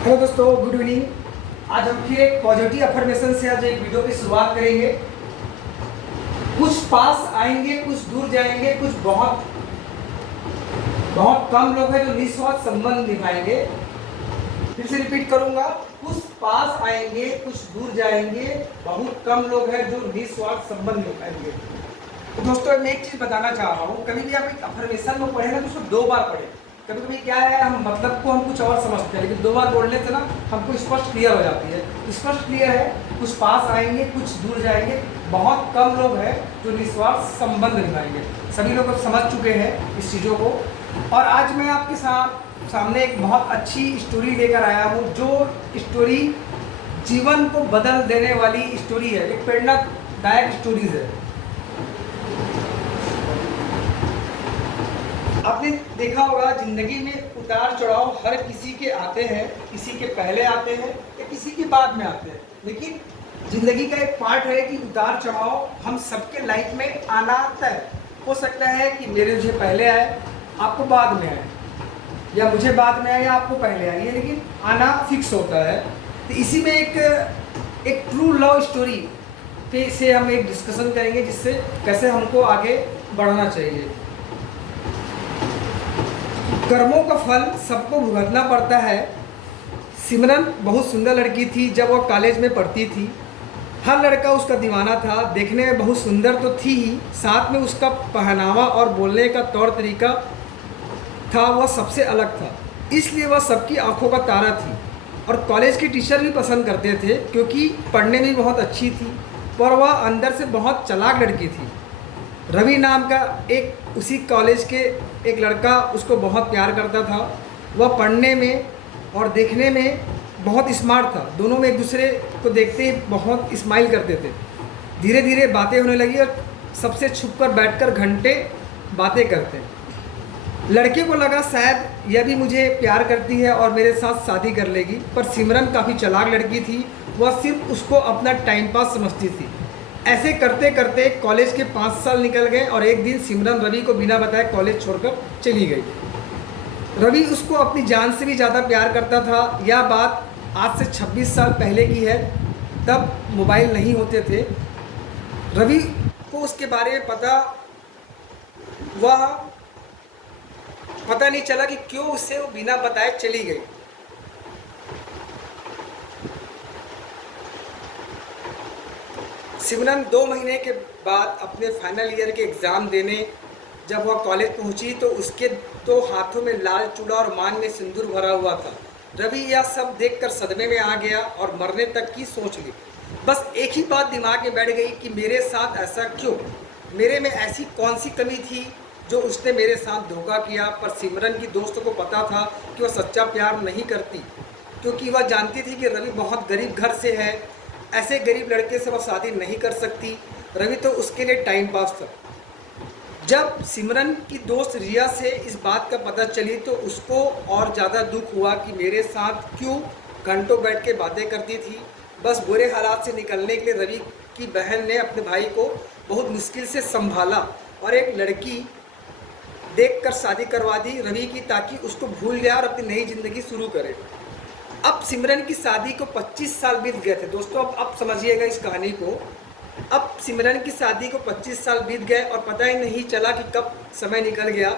Hello दोस्तों, good evening. आज हम फिर एक पॉजिटिव अफर्मेशन से आज एक वीडियो की शुरुआत करेंगे। कुछ पास आएंगे, कुछ दूर जाएंगे, कुछ बहुत बहुत कम लोग हैं जो निस्वार्थ संबंध निभाएंगे। फिर से रिपीट करूंगा, कुछ पास आएंगे, कुछ दूर जाएंगे, बहुत कम लोग हैं जो निस्वार्थ संबंध निभाएंगे। तो दोस्तों, मैं एक चीज़ बताना चाह रहा हूँ, कभी भी आप एक अफर्मेशन में पढ़े ना तो उसको 2 बार पढ़ें। कभी कभी क्या है, हम मतलब को हम कुछ और समझते हैं, लेकिन 2 बार बोलने से ना हमको स्पष्ट क्लियर हो जाती है। स्पष्ट क्लियर है, कुछ पास आएंगे, कुछ दूर जाएंगे, बहुत कम लोग हैं जो निस्वार्थ संबंध निभाएंगे। सभी लोग अब समझ चुके हैं इस चीज़ों को। और आज मैं आपके सामने एक बहुत अच्छी स्टोरी लेकर आया हूँ, जो स्टोरी जीवन को बदल देने वाली स्टोरी है, एक प्रेरणादायक स्टोरीज है। आपने देखा होगा, जिंदगी में उतार चढ़ाव हर किसी के आते हैं, किसी के पहले आते हैं या किसी के बाद में आते हैं, लेकिन जिंदगी का एक पार्ट है कि उतार चढ़ाव हम सबके लाइफ में आना तय। हो सकता है कि मुझे पहले आए, आपको बाद में आए, या मुझे बाद में आए या आपको पहले आए, लेकिन आना फिक्स होता है। तो इसी में एक ट्रू लव स्टोरी पे से हम एक डिस्कशन करेंगे, जिससे कैसे हमको आगे बढ़ना चाहिए। कर्मों का फल सबको भुगतना पड़ता है। सिमरन बहुत सुंदर लड़की थी। जब वह कॉलेज में पढ़ती थी, हर लड़का उसका दीवाना था। देखने में बहुत सुंदर तो थी ही, साथ में उसका पहनावा और बोलने का तौर तरीका था, वह सबसे अलग था। इसलिए वह सबकी आंखों का तारा थी। और कॉलेज के टीचर भी पसंद करते थे, क्योंकि पढ़ने में बहुत अच्छी थी, पर वह अंदर से बहुत चालाक लड़की थी। रवि नाम का एक उसी कॉलेज के एक लड़का उसको बहुत प्यार करता था। वह पढ़ने में और देखने में बहुत स्मार्ट था। दोनों में एक दूसरे को देखते ही बहुत स्माइल करते थे। धीरे धीरे बातें होने लगी और सबसे छुपकर बैठकर घंटे बातें करते। लड़के को लगा शायद यह भी मुझे प्यार करती है और मेरे साथ शादी कर लेगी, पर सिमरन काफ़ी चालाक लड़की थी। वह सिर्फ उसको अपना टाइम पास समझती थी। ऐसे करते करते कॉलेज के 5 साल निकल गए और एक दिन सिमरन रवि को बिना बताए कॉलेज छोड़कर चली गई। रवि उसको अपनी जान से भी ज़्यादा प्यार करता था। यह बात आज से 26 साल पहले की है। तब मोबाइल नहीं होते थे। रवि को उसके बारे में पता नहीं चला कि क्यों उससे वो बिना बताए चली गई। सिमरन 2 महीने के बाद अपने फाइनल ईयर के एग्ज़ाम देने जब वह कॉलेज पहुंची, तो उसके 2 हाथों में लाल चूड़ा और मांग में सिंदूर भरा हुआ था। रवि यह सब देखकर सदमे में आ गया और मरने तक की सोच ली। बस एक ही बात दिमाग में बैठ गई कि मेरे साथ ऐसा क्यों, मेरे में ऐसी कौन सी कमी थी जो उसने मेरे साथ धोखा किया। पर सिमरन की दोस्त को पता था कि वह सच्चा प्यार नहीं करती, क्योंकि वह जानती थी कि रवि बहुत गरीब घर से है। ऐसे गरीब लड़के से वह शादी नहीं कर सकती। रवि तो उसके लिए टाइम पास था। जब सिमरन की दोस्त रिया से इस बात का पता चली, तो उसको और ज़्यादा दुख हुआ कि मेरे साथ क्यों घंटों बैठ के बातें करती थी। बस बुरे हालात से निकलने के लिए रवि की बहन ने अपने भाई को बहुत मुश्किल से संभाला और एक लड़की देखकर शादी करवा दी रवि की, ताकि उसको भूल जाए और अपनी नई ज़िंदगी शुरू करे। अब सिमरन की शादी को 25 साल बीत गए थे। दोस्तों, अब समझिएगा इस कहानी को। अब सिमरन की शादी को 25 साल बीत गए और पता ही नहीं चला कि कब समय निकल गया।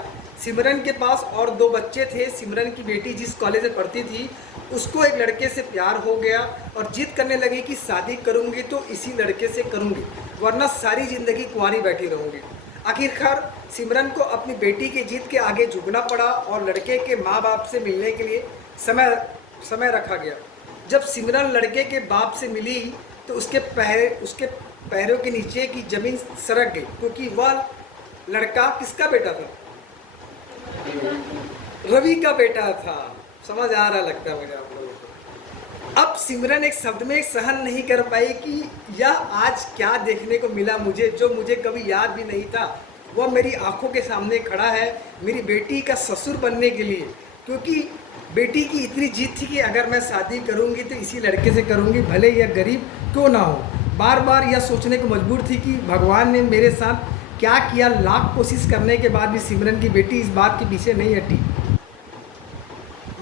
सिमरन के पास और 2 बच्चे थे। सिमरन की बेटी जिस कॉलेज में पढ़ती थी, उसको एक लड़के से प्यार हो गया और जिद करने लगी कि शादी करूंगी तो इसी लड़के से करूंगी, वरना सारी ज़िंदगी कुंवारी बैठी रहूंगी। आखिरकार सिमरन को अपनी बेटी की जिद के आगे झुकना पड़ा और लड़के के माँ बाप से मिलने के लिए समय रखा गया। जब सिमरन लड़के के बाप से मिली, तो उसके पैरों के नीचे की ज़मीन सरक गई, क्योंकि वह लड़का किसका बेटा था? रवि का बेटा था। समझ आ रहा लगता है मुझे आप लोगों को। अब सिमरन एक शब्द में सहन नहीं कर पाई कि यह आज क्या देखने को मिला मुझे, जो मुझे कभी याद भी नहीं था। वह मेरी आंखों के सामने खड़ा है मेरी बेटी का ससुर बनने के लिए, क्योंकि बेटी की इतनी जिद थी कि अगर मैं शादी करूंगी तो इसी लड़के से करूंगी, भले यह गरीब क्यों ना हो। बार बार यह सोचने को मजबूर थी कि भगवान ने मेरे साथ क्या किया। लाख कोशिश करने के बाद भी सिमरन की बेटी इस बात के पीछे नहीं हटी।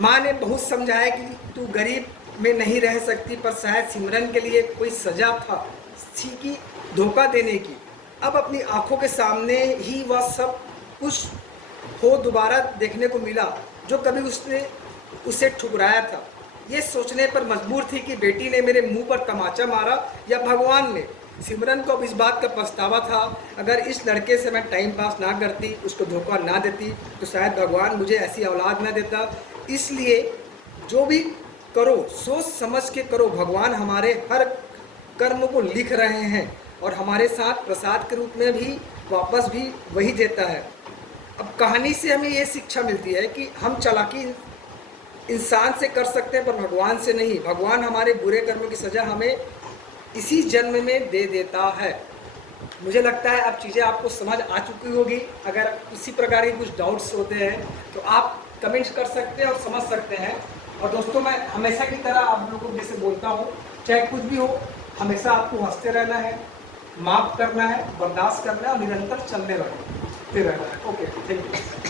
माँ ने बहुत समझाया कि तू गरीब में नहीं रह सकती, पर शायद सिमरन के लिए कोई सजा था कि धोखा देने की। अब अपनी आंखों के सामने ही वह सब कुछ हो दोबारा देखने को मिला जो कभी उसने उसे ठुकराया था। ये सोचने पर मजबूर थी कि बेटी ने मेरे मुंह पर तमाचा मारा या भगवान ने। सिमरन को अब इस बात का पछतावा था, अगर इस लड़के से मैं टाइम पास ना करती, उसको धोखा ना देती, तो शायद भगवान मुझे ऐसी औलाद ना देता। इसलिए जो भी करो सोच समझ के करो, भगवान हमारे हर कर्म को लिख रहे हैं और हमारे साथ प्रसाद के रूप में भी वापस भी वही देता है। अब कहानी से हमें ये शिक्षा मिलती है कि हम चालाकी इंसान से कर सकते हैं पर भगवान से नहीं। भगवान हमारे बुरे कर्मों की सज़ा हमें इसी जन्म में दे देता है। मुझे लगता है अब चीज़ें आपको समझ आ चुकी होगी। अगर इसी प्रकार के कुछ डाउट्स होते हैं तो आप कमेंट्स कर सकते हैं और समझ सकते हैं। और दोस्तों, मैं हमेशा की तरह आप लोगों को जैसे बोलता हूँ, चाहे कुछ भी हो, हमेशा आपको हंसते रहना है, माफ़ करना है, बर्दाश्त करना है और निरंतर चलते रहना है। Okay, thank you.